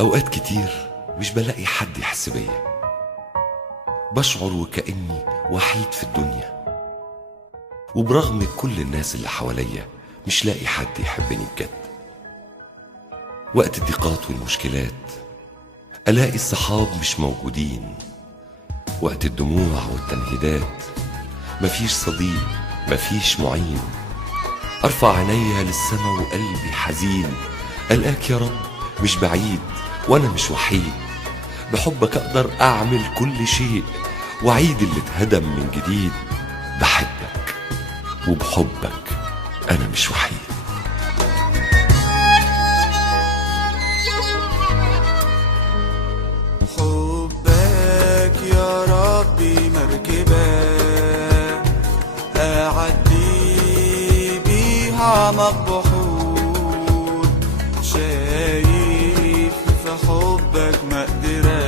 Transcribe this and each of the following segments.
أوقات كتير مش بلاقي حد يحس بيا، بشعر وكأني وحيد في الدنيا، وبرغم كل الناس اللي حواليا مش لاقي حد يحبني بجد. وقت الضيقات والمشكلات ألاقي الصحاب مش موجودين، وقت الدموع والتنهيدات مفيش صديق مفيش معين. أرفع عينيا للسما وقلبي حزين، ألقاك يا رب مش بعيد وأنا مش وحيد. بحبك أقدر أعمل كل شيء وأعيد اللي اتهدم من جديد. بحبك وبحبك أنا مش وحيد. حبك يا ربي مركبة أعدي بيها مبحور، شايف في حبك مقدرة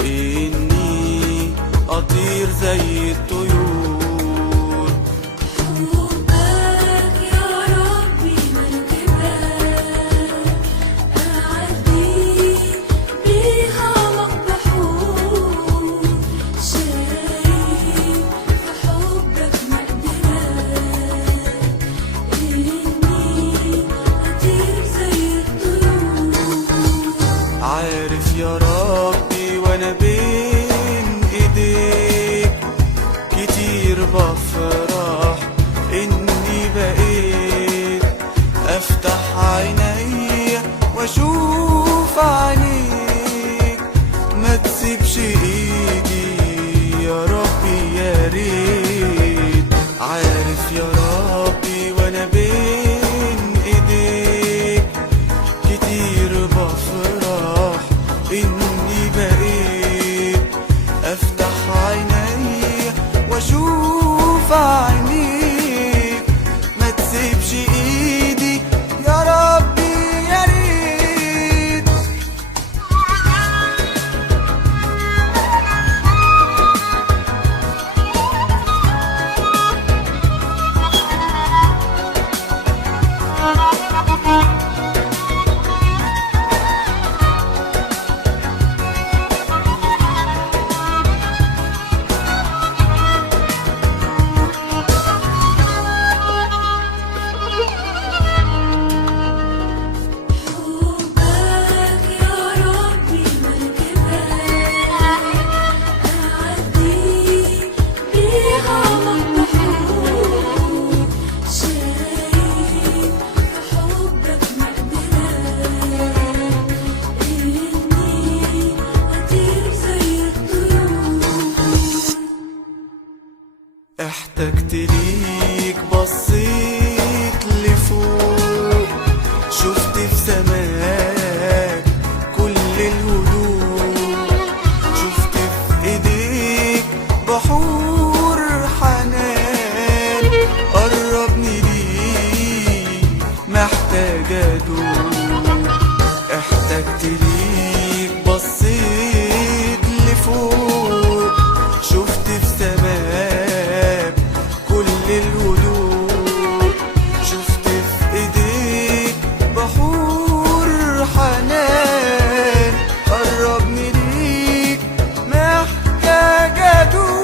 إني أطير زي الطيور. عارف يا ربي وانا بين ايديك كتير بفرح اني بقيت افتح عيني واشوف عينيك. ما تسيبش ايدي يا ربي يا ريت. عارف يا ربي وانا بين ايديك كتير بفرح إني بقيت أفتح عيني وأشوف عينيك. ما تسيبش إيدي يا ربي يا ريت. احتجت ليك بصيت لفوق، شفت في سماك كل الهدوء. شفت في ايديك بحور حنان، قربني ليك محتاج ادوق. احتجت ليك بصيت لفوق، شفت في سماك كل الهدوء. شفت في ايديك بحور حنان، قربني ليك محتاج ادوق.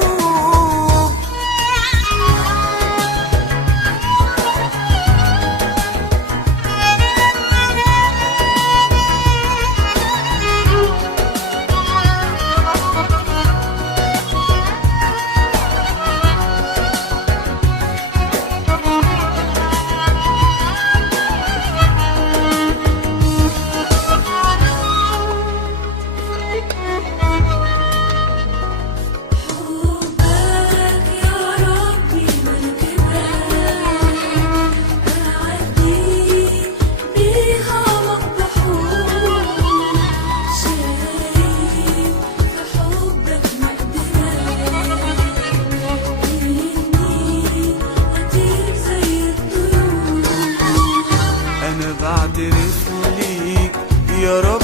بعترف ليك يا رب